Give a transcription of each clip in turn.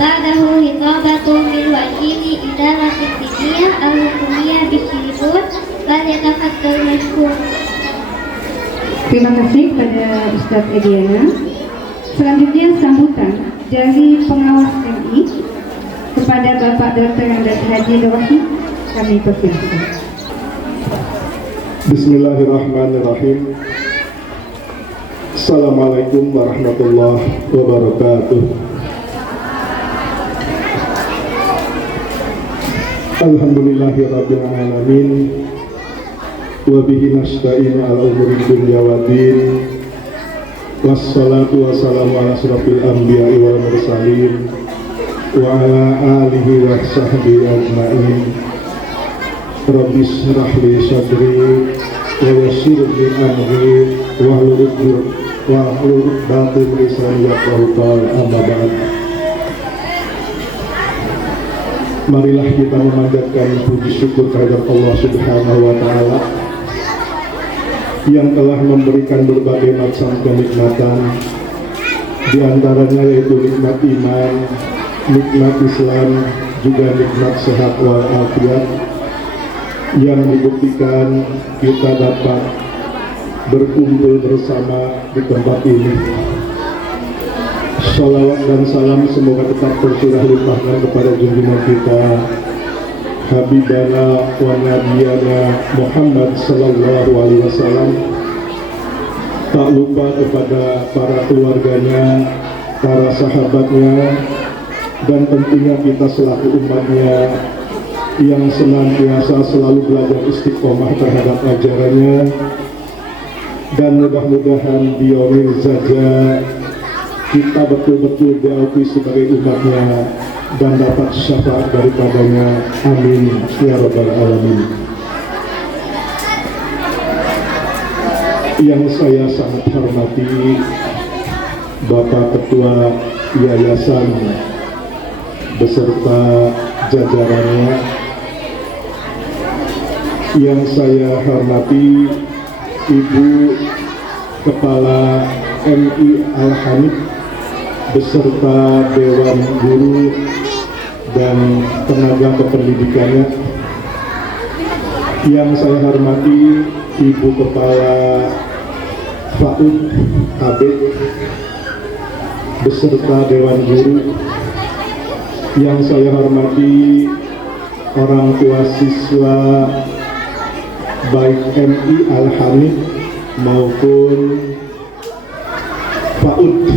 وبعده خطابة من وكيل إدارة الدينية الحكومية بشريفون فليتفضل مشكور. Terima kasih kepada Ustadz Ediana. Selanjutnya sambutan dari pengawas MI kepada Bapak Dr. Andes Haji Rohim, kami persilakan. Bismillahirrahmanirrahim. Assalamualaikum warahmatullahi wabarakatuh. Alhamdulillahirabbil alamin. Wa bihi nasta'inu ala umuri dunya waddin. Wassalatu wassalamu ala asyrafil anbiya'i wal mursalin wa ala alihi wa sahbihi ajma'in. Rabbi shrah li sadri wa yassir li amri wahlul 'uqdatam min lisani yafqahu qawli, amma ba'd. Marilah kita memanjatkan puji syukur kehadirat Allah Subhanahu wa taala yang telah memberikan berbagai macam kenikmatan, di antaranya yaitu nikmat iman, nikmat Islam, juga nikmat sehat walafiat, yang membuktikan kita dapat berkumpul bersama di tempat ini. Salawat dan salam semoga tetap tercurah limpahkan kepada junjungan kita Habibana wa Nabiyana Muhammad sallallahu alaihi wasallam. Tak lupa kepada para keluarganya, para sahabatnya, dan tentunya kita selaku umatnya yang senantiasa selalu belajar istiqomah terhadap ajarannya, dan mudah-mudahan beliau saja kita betul-betul diakui sebagai umatnya dan dapat syafaat daripadanya. Amin ya rabbal alamin. Yang saya sangat hormati Bapak Ketua Yayasan beserta jajarannya, yang saya hormati Ibu Kepala MI Al-Hamid beserta Dewan Guru dan tenaga kependidikannya, yang saya hormati Ibu Kepala FAUD KB beserta Dewan Guru, yang saya hormati orang tua siswa baik MI Al-Hamid maupun FAUD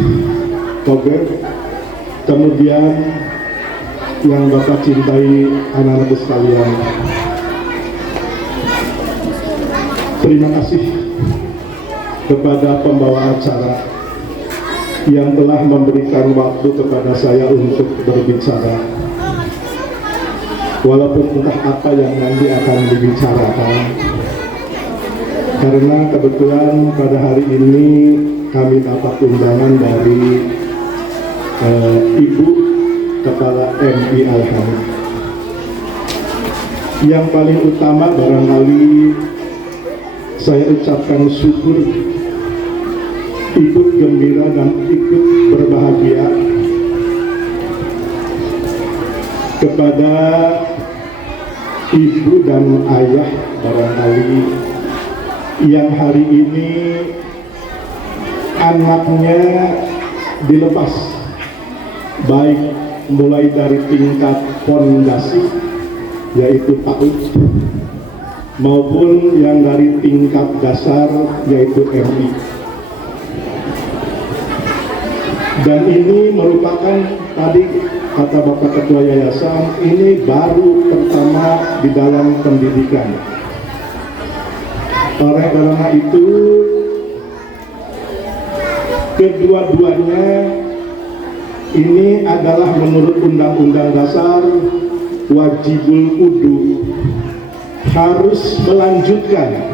Toger, kemudian yang Bapak cintai anak-anak sekalian, terima kasih kepada pembawa acara yang telah memberikan waktu kepada saya untuk berbicara, walaupun entah apa yang nanti akan dibicarakan, karena kebetulan pada hari ini kami dapat undangan dari Ibu Kepala MI Al-Hamid. Yang paling utama barangkali saya ucapkan syukur, ikut gembira dan ikut berbahagia kepada ibu dan ayah barangkali yang hari ini anaknya dilepas, baik mulai dari tingkat fondasi yaitu PAUD maupun yang dari tingkat dasar yaitu MI. Dan ini merupakan, tadi kata Bapak Ketua Yayasan, ini baru pertama di dalam pendidikan. Oleh karena itu kedua-duanya ini adalah menurut Undang-Undang Dasar wajibul kudu, harus melanjutkan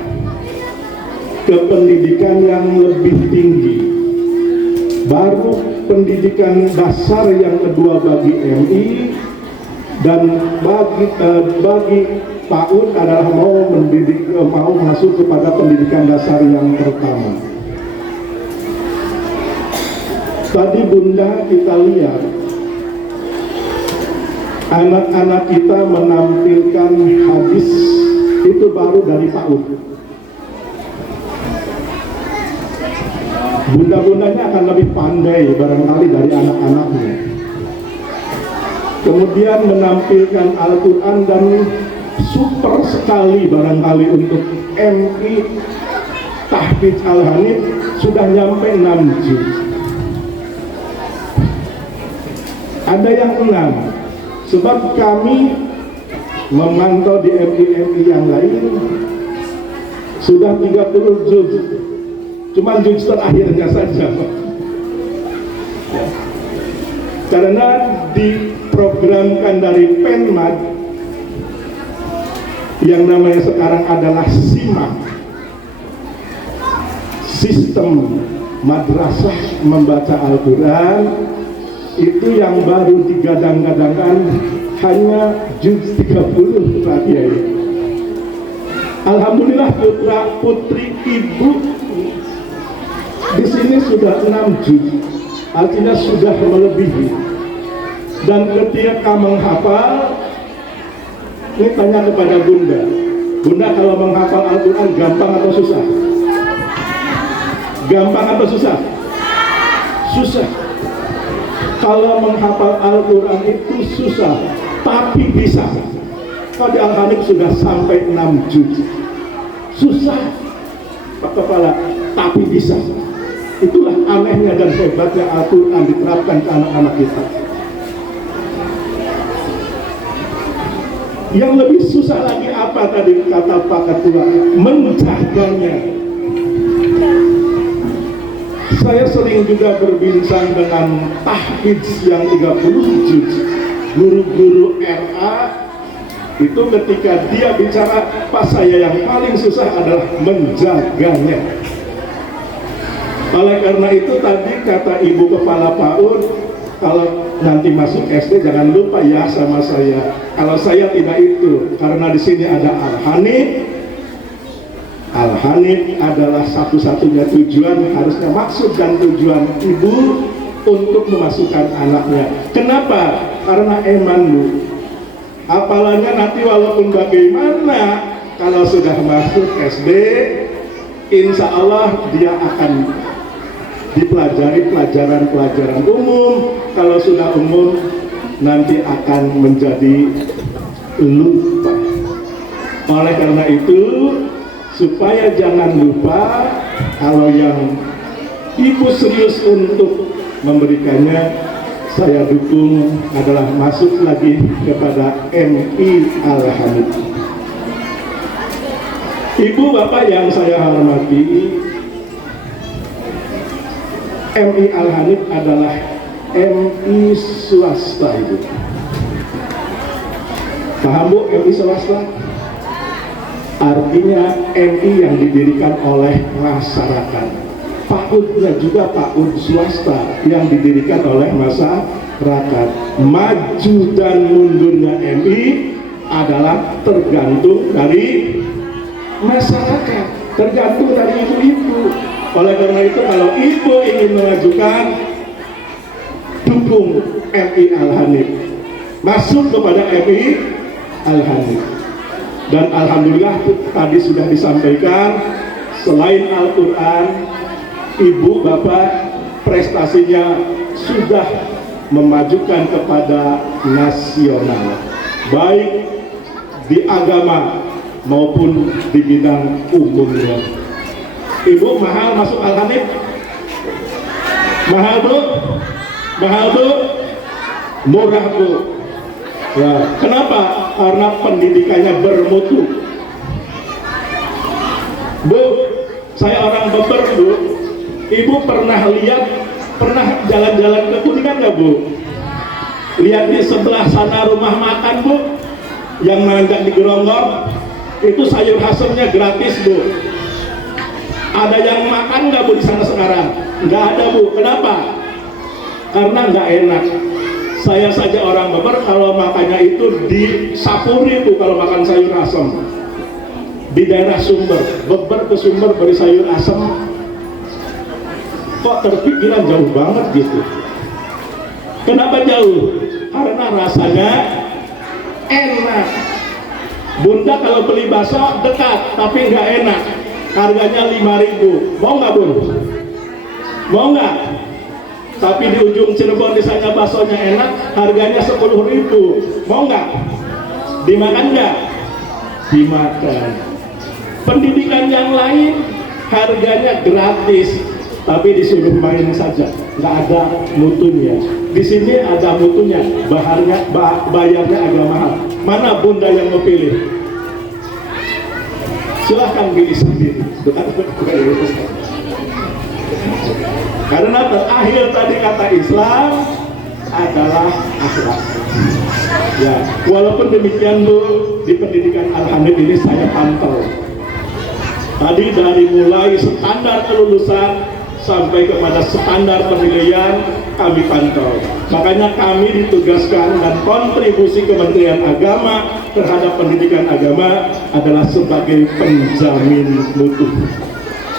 ke pendidikan yang lebih tinggi. Baru pendidikan dasar yang kedua bagi MI, dan bagi PAUD adalah mau masuk kepada pendidikan dasar yang pertama. Tadi Bunda kita lihat anak-anak kita menampilkan hadis itu baru dari PAUD. Bunda-bundanya akan lebih pandai barangkali dari anak-anaknya. Kemudian menampilkan Al-Quran dan super sekali barangkali untuk MI Tahfidz Al-Hanif sudah nyampe 6 juz. Ada yang 6, sebab kami memantau di MI-MI yang lain sudah 30 juz, cuma juz terakhirnya saja. Karena diprogramkan dari Penmad yang namanya sekarang adalah SIMA, Sistem Madrasah Membaca Al-Quran, itu yang baru digadang-gadangkan hanya juz 30 Pak Kiai. Alhamdulillah putra putri ibu di sini sudah 6 juz, artinya sudah melebihi. Dan ketika menghafal, ini tanya kepada Bunda, Bunda kalau menghafal Al-Quran gampang atau susah? Gampang atau susah? Susah. Kalau menghafal Al-Quran itu susah, tapi bisa. Kalau di Al-Hanif sudah sampai 6 juz. Susah, Pak Kepala, tapi bisa. Itulah anehnya dan hebatnya Al-Quran diterapkan ke anak-anak kita. Yang lebih susah lagi apa tadi kata Pak Ketua? Menjaganya. Saya sering juga berbincang dengan tahfidz yang 30 juz. Guru-guru RA itu ketika dia bicara, Pak, saya yang paling susah adalah menjaganya. Oleh karena itu tadi kata Ibu Kepala PAUD, kalau nanti masuk SD jangan lupa ya sama saya. Kalau saya tidak itu, karena di sini ada Al-Hanif. Al-Hanif adalah satu-satunya tujuan, harusnya maksud dan tujuan ibu untuk memasukkan anaknya. Kenapa? Karena eman, Bu. Hafalannya nanti walaupun bagaimana, kalau sudah masuk SD, insya Allah dia akan dipelajari pelajaran-pelajaran umum. Kalau sudah umum, nanti akan menjadi lupa. Oleh karena itu, supaya jangan lupa, kalau yang ibu serius untuk memberikannya, saya dukung adalah masuk lagi kepada MI Al-Hanif. Ibu bapak yang saya hormati, MI Al-Hanif adalah MI swasta, Ibu. Paham, Bu, MI swasta? Artinya MI yang didirikan oleh masyarakat. PAUD-nya juga PAUD swasta yang didirikan oleh masyarakat. Maju dan mundurnya MI adalah tergantung dari masyarakat, tergantung dari ibu-ibu. Oleh karena itu, kalau ibu ingin mengajukan, dukung MI Al-Hanif, masuk kepada MI Al-Hanif. Dan alhamdulillah tadi sudah disampaikan, selain Al-Quran, ibu bapak prestasinya sudah memajukan kepada nasional, baik di agama maupun di bidang umumnya. Ibu mahal masuk Al-Hanif? Mahal, Bu? Mahal, Bu? Murah, Bu? Ya, kenapa? Karena pendidikannya bermutu. Bu, saya orang Beber, Bu. Ibu pernah jalan-jalan ke Kuningan nggak, Bu? Lihat di sebelah sana rumah makan, Bu, yang nanjak di Geronggong, itu sayur asemnya gratis, Bu. Ada yang makan nggak, Bu, di sana sekarang? Nggak ada, Bu. Kenapa? Karena nggak enak. Saya saja orang Beber, kalau makannya itu di Sapuri, Bu, kalau makan sayur asem. Di daerah Sumber, Beber ke Sumber beri sayur asem, kok terpikiran jauh banget gitu. Kenapa jauh? Karena rasanya enak. Bunda kalau beli bakso dekat tapi nggak enak, harganya 5.000. Mau nggak Bun? Mau nggak? Tapi di ujung Cirebon misalnya baksonya enak, harganya 10.000. Mau nggak? Dimakan nggak? Dimakan. Pendidikan yang lain harganya gratis, tapi disuruh main saja, nggak ada mutunya. Di sini ada mutunya, bayarnya agak mahal. Mana Bunda yang mau pilih? Silahkan pilih sendiri. Karena terakhir tadi kata Islam adalah akhlak. Ya, walaupun demikian Bu, di pendidikan Al-Hanif ini saya pantau. Tadi dari mulai standar kelulusan sampai kepada standar penilaian kami pantau. Makanya kami ditugaskan dan kontribusi Kementerian Agama terhadap pendidikan agama adalah sebagai penjamin mutu.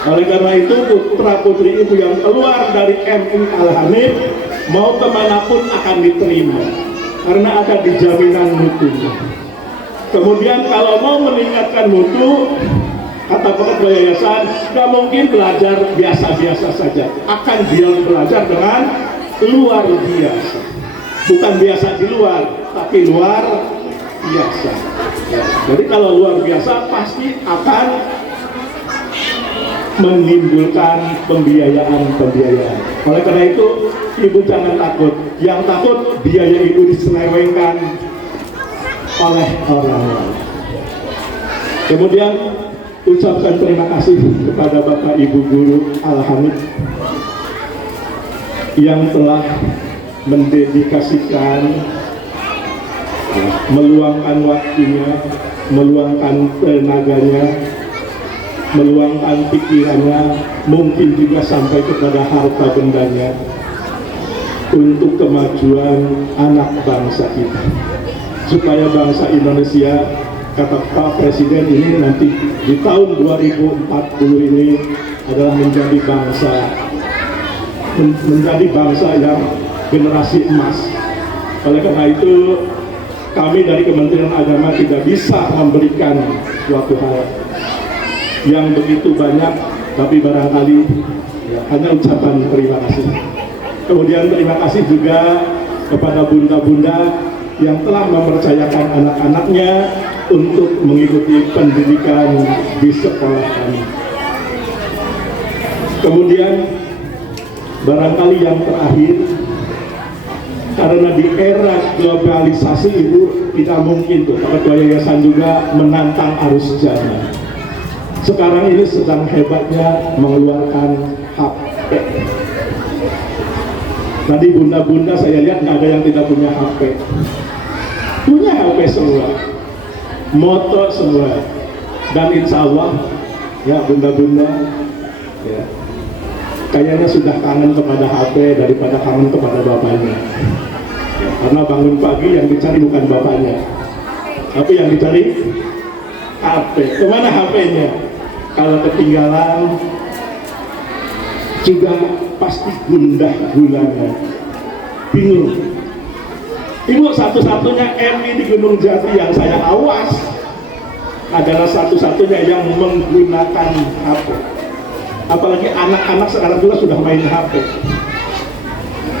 Oleh karena itu putra putri ibu yang keluar dari MI Al-Hanif mau kemanapun akan diterima karena ada di jaminan mutu. Kemudian kalau mau meningkatkan mutu, kata ketua yayasan, nggak mungkin belajar biasa-biasa saja, akan dia belajar dengan luar biasa. Bukan biasa di luar, tapi luar biasa. Jadi kalau luar biasa pasti akan menimbulkan pembiayaan. Oleh karena itu, ibu jangan takut. Yang takut biaya ibu diselewengkan oleh orang lain. Kemudian ucapkan terima kasih kepada Bapak Ibu Guru Al-Hanif yang telah mendedikasikan, meluangkan waktunya, meluangkan tenaganya, meluangkan pikirannya, mungkin juga sampai kepada harta bendanya untuk kemajuan anak bangsa kita, supaya bangsa Indonesia, kata Pak Presiden, ini nanti di tahun 2040 ini adalah menjadi bangsa yang generasi emas. Oleh karena itu kami dari Kementerian Agama tidak bisa memberikan suatu hal yang begitu banyak, tapi barangkali ya, hanya ucapan terima kasih. Kemudian terima kasih juga kepada bunda-bunda yang telah mempercayakan anak-anaknya untuk mengikuti pendidikan di sekolah kami. Kemudian barangkali yang terakhir, karena di era globalisasi itu tidak mungkin tuh ketua yayasan juga menantang arus zaman. Sekarang ini sedang hebatnya mengeluarkan HP. Tadi bunda-bunda saya lihat nggak ada yang tidak punya HP. Punya HP semua, moto semua, dan insya Allah ya bunda-bunda ya, kayaknya sudah kangen kepada HP daripada kangen kepada bapaknya ya, karena bangun pagi yang dicari bukan bapaknya, tapi yang dicari HP. Kemana HP-nya? Kalau ketinggalan juga pasti gundah gulana, bingung. Ibu satu-satunya MI di Gunung Jati yang saya awas adalah satu-satunya yang menggunakan HP. Apalagi anak-anak sekarang juga sudah main HP.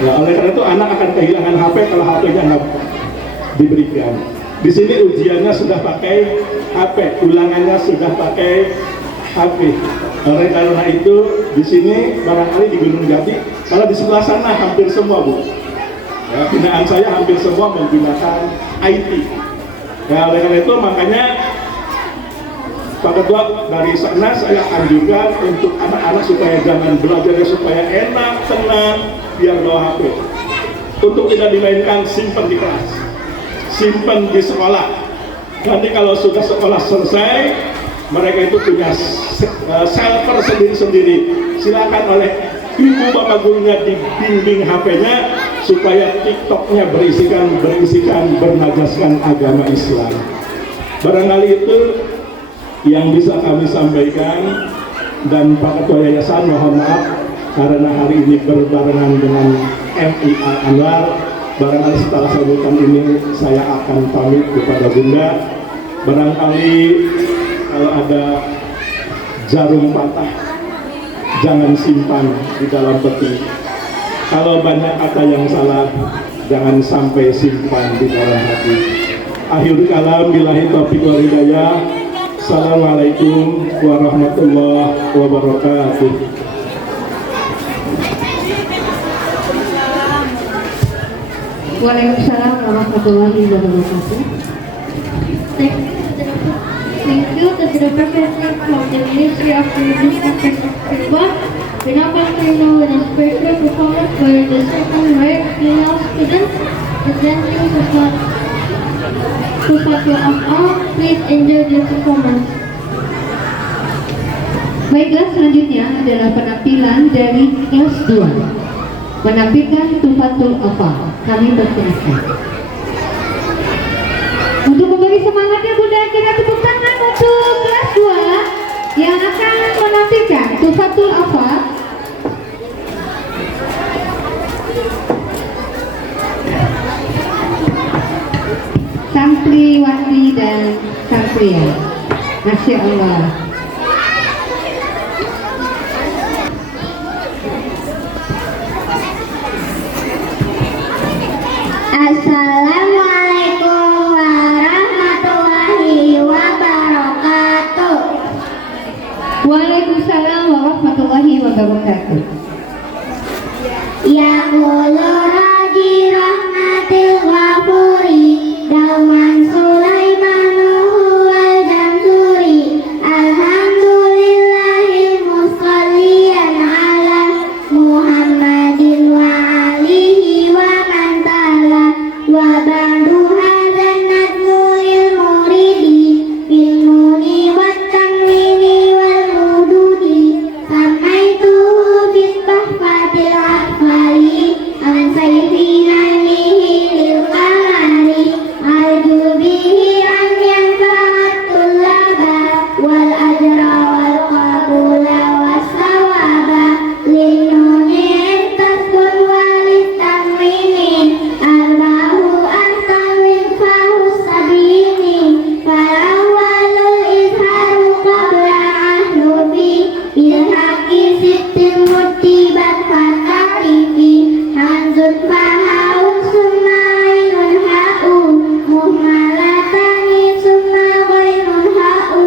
Ya, oleh karena itu anak akan kehilangan HP kalau HP-nya nggak diberikan. Di sini ujiannya sudah pakai HP, ulangannya sudah pakai HP. Oleh karena itu di sini barangkali di Gunung Jati, kalau di sebelah sana hampir semua Bu. Ya, binaan saya hampir semua menggunakan IT. Ya, oleh karena itu makanya Pak Ketua dari sana saya anjurkan untuk anak-anak supaya jangan belajarnya supaya enak, tenang, biar bawa HP. Untuk tidak dimainkan, simpan di kelas, simpan di sekolah. Nanti kalau sudah sekolah selesai, mereka itu punya server sendiri-sendiri. Silakan oleh ibu bapak gurunya dibimbing HP-nya supaya TikTok-nya berisikan bernajaskan agama Islam. Barangkali itu yang bisa kami sampaikan, dan Pak Ketua Yayasan mohon maaf karena hari ini berbarengan dengan MI Al-Anwar Barangkali setelah sambutan ini saya akan pamit kepada Bunda. Barangkali kalau ada jarum patah, jangan simpan di dalam peti. Kalau banyak kata yang salah, jangan sampai simpan di dalam hati. Akhirul kalam, billahi taufiq wal hidayah. Assalamualaikum warahmatullahi wabarakatuh. Waalaikumsalam warahmatullahi wabarakatuh. Thank you to the representative from the Ministry of Religious Affairs of Cuba. We now continue with a special performance by the second rate female students presenting Tufatul Af'al. Please enjoy the performance. Baiklah, selanjutnya adalah penampilan dari kelas 2 menampilkan Tufatul Af'al. Kami persilakan. Untuk memberi semangatnya Bunda, kita tepuk tangan untuk kelas 2 yang akan menampilkan Tufatul Af'al. Santriwati dan santriwan. Masya Allah. Assalamualaikum warahmatullahi wabarakatuh. Waalaikumsalam warahmatullahi wabarakatuh. Ya Allah Raji rahmatil ghafuri Dawan Sulaimanuhu wal Jamsuri Alhamdulillahi musalliyan ala Muhammadin wa alihi wa man tala wa ba'du hadzal nadmul muridi bil nuni wat tanwini wal mududi samaituhu bis tahfatil atfali an sayfina lil qamari arju bihi an yanfa'at tullaba wal ajra wal qabula was sawaba lil nuni taskun walit tanwini arba'u antawin fahus sabini falawalul izharu qabla ahlubi ilhaqi sittin mutibat fatarifi hanzun fahaun summa ainun ha'u muhmalatani summa ghairun ha'u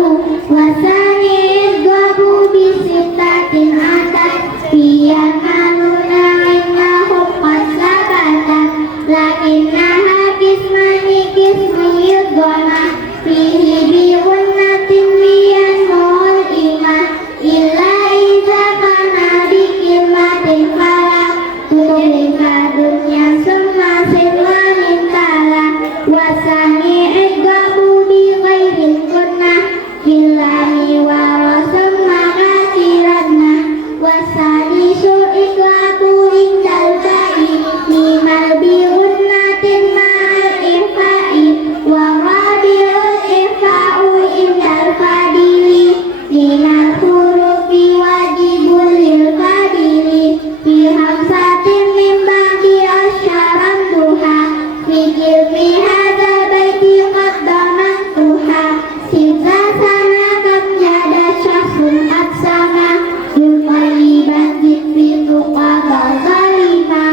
wasani idgabu bisitatin adat biyan hanuna innahum qad sabatat lakinnaha kismani kismi yudgona fihi bi'unnatin biyan mu'limah illa iza kana bikilmatin falak tulika dunya summa sinwanin tala wasani idgabu bi ghairil kunnah kilami warasum makasiranna wasani su'idlaku indal ba'i limal bi'unnatin ma'al ihfa'i wa rabi'ul ihfa'u indal fadili minal hurufi wajibul lil fadili fi hamsatin min ba'di asyaran duha fi jilmi hadha baiti qaddaman tuha sinza sana kam jada syasun atsama yulqaliban jitfi tuqaba zalima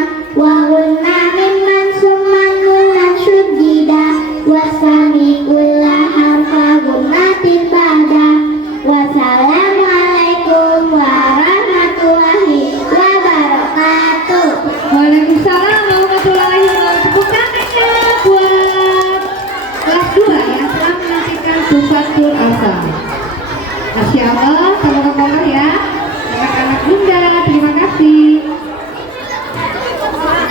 wa gunna mimman summan gunan syudida wasami kullaha fagunatin bada wassalamualaikum warahmatullahi wabarakatuh. Waalaikumsalam warahmatullahi wabarakatuh. Tepuk tangannya buat kelas 2 yang telah menampilkan Tufatul Af'al. Masya Allah, tabarakallah ya anak-anak Bunda, terima kasih.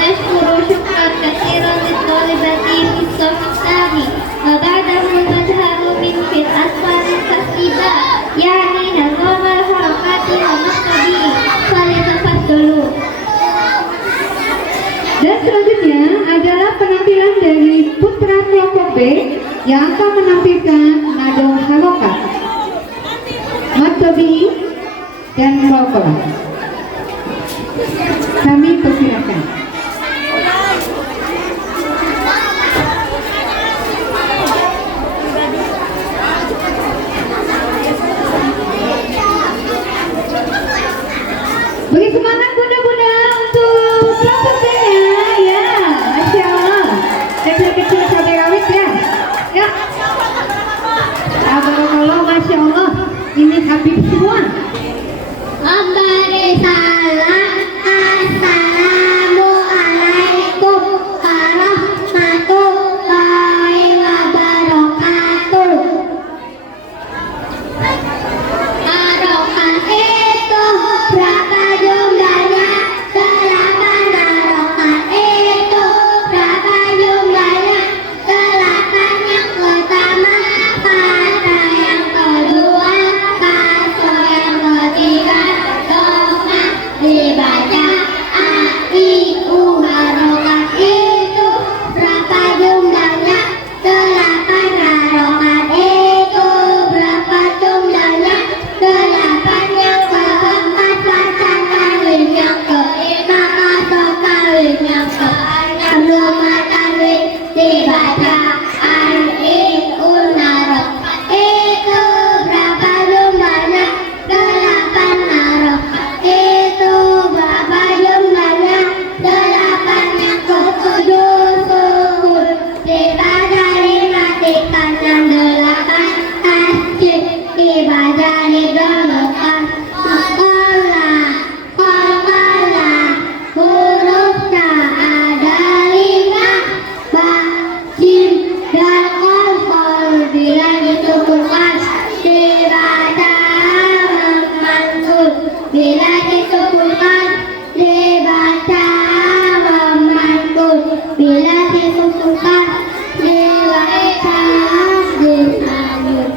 نشكر شكرا كثيرا للطالبة في الصف الثاني وبعده المظهر من في الأسفل الكتيبة يعني نظام الحركات والمكتبي فليتفضلوا. Dan selanjutnya adalah penampilan dari putra kelompok B yang akan menampilkan nado harokat, matobi, dan qalqalah. Kami persilakan. Habib semua. Memberi salam. Assalamualaikum warahmatullahi wabarakatuh. Barokah itu berapa jumlahnya? 8. Barokah itu berapa jumlahnya? 8. Yang pertama kata, yang kedua kata, yang ketiga doma dibaca a-i-u. Barokah itu berapa jumlahnya? 8. Barokah itu berapa jumlahnya? 8. Yang keempat pacar kawin, yang kelima kasar kawin, yang keenam rumah kawin dibaca an-i-u. Barokah itu berapa jumlahnya? 8. Barokah itu berapa jumlahnya? 8. Yang ketujuh sukun dibaca dimatikan, yang 8 tasjid dibaca digolongkan. Sekolah hurufnya ada 5, ba, jim, dan kol bila disukunkan dibaca memantul, bila disukunkan dibaca memantul, bila disukunkan dibaca disayun.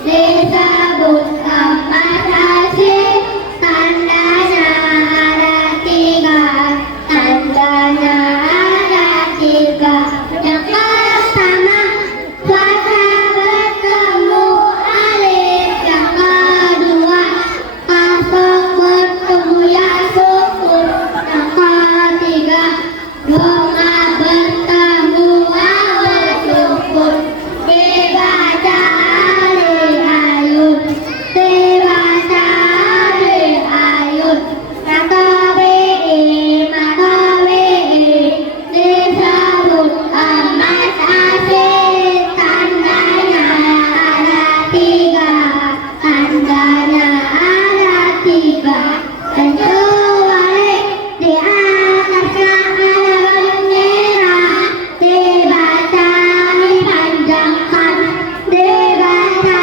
Disebut empat hasil, tandanya ada 3, tandanya ada 3. Yang pertama baca bertemu alif, yang kedua kasar bertemu ya sukun, yang ketiga doma bertemu awal sukun dibaca ayun, dibaca ayun. Matobi disebut emas asin, tandanya ada 3, tandanya ada 3. Kecuali di atasnya ada bendera, dibaca dipanjangkan, dibaca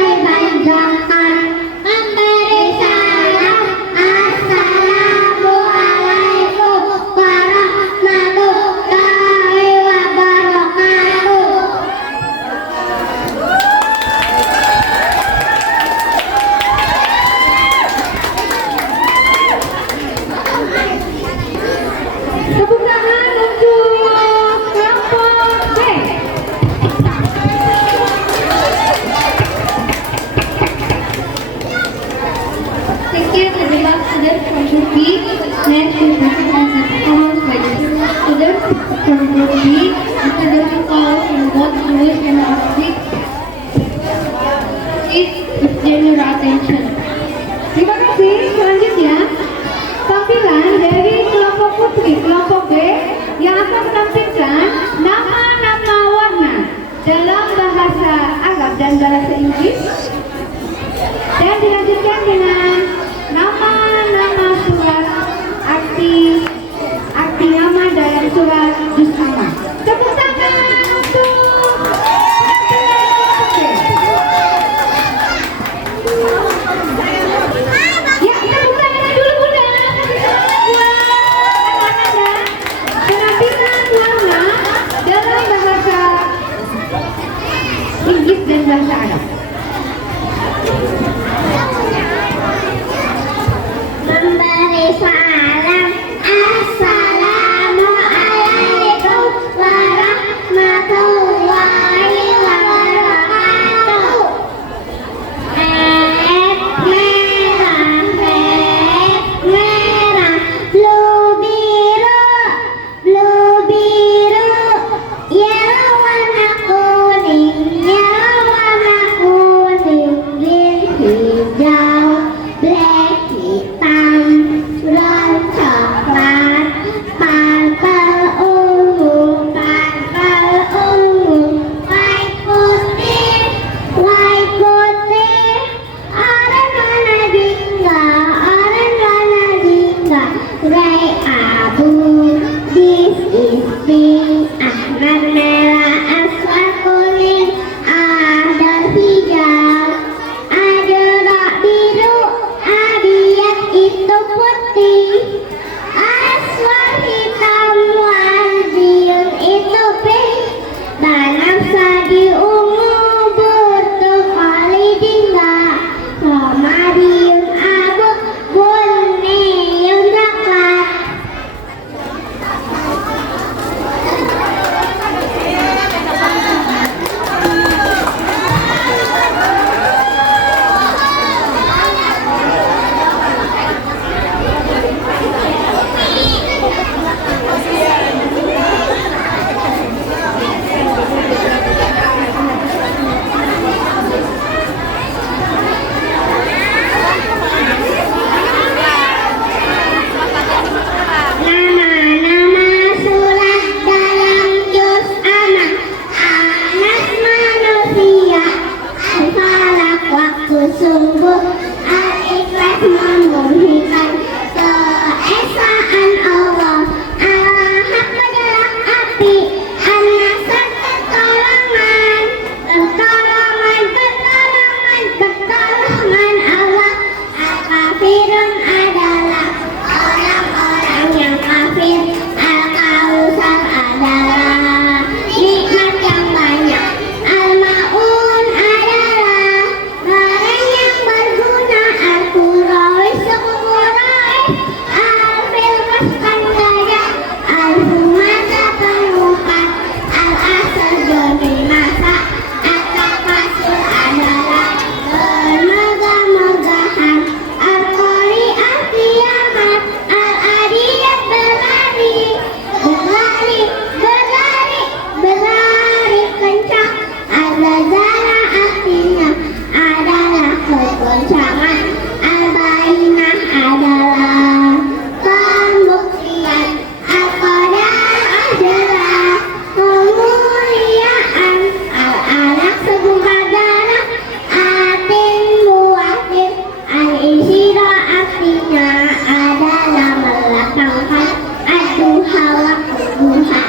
dipanjangkan. Memberi salam. Assalamualaikum warahmatullahi wabarakatuh. Tepuk tangan untuk kelompok B. Thank you to the last student from Group B. Next we present the performance by the students from Group B. The students who follow from both English and Arabic. Please give your attention. Terima kasih. Selanjutnya tampilan dari kelompok putri kelompok B yang akan menampilkan nama-nama warna dalam bahasa Arab dan bahasa Inggris, dan dilanjutkan dengan nama-nama surat, arti nama dalam surat juz amma. Tepuk tangan untuk ya, tepuk tangan dulu Bunda. Buat Anda penampilan warna dalam bahasa Inggris dan bahasa Arab. Memberi salam. Assalamualaikum warahmatullahi wabarakatuh. Merah, merah, blue biru, yellow warna kuning, yellow warna guru saya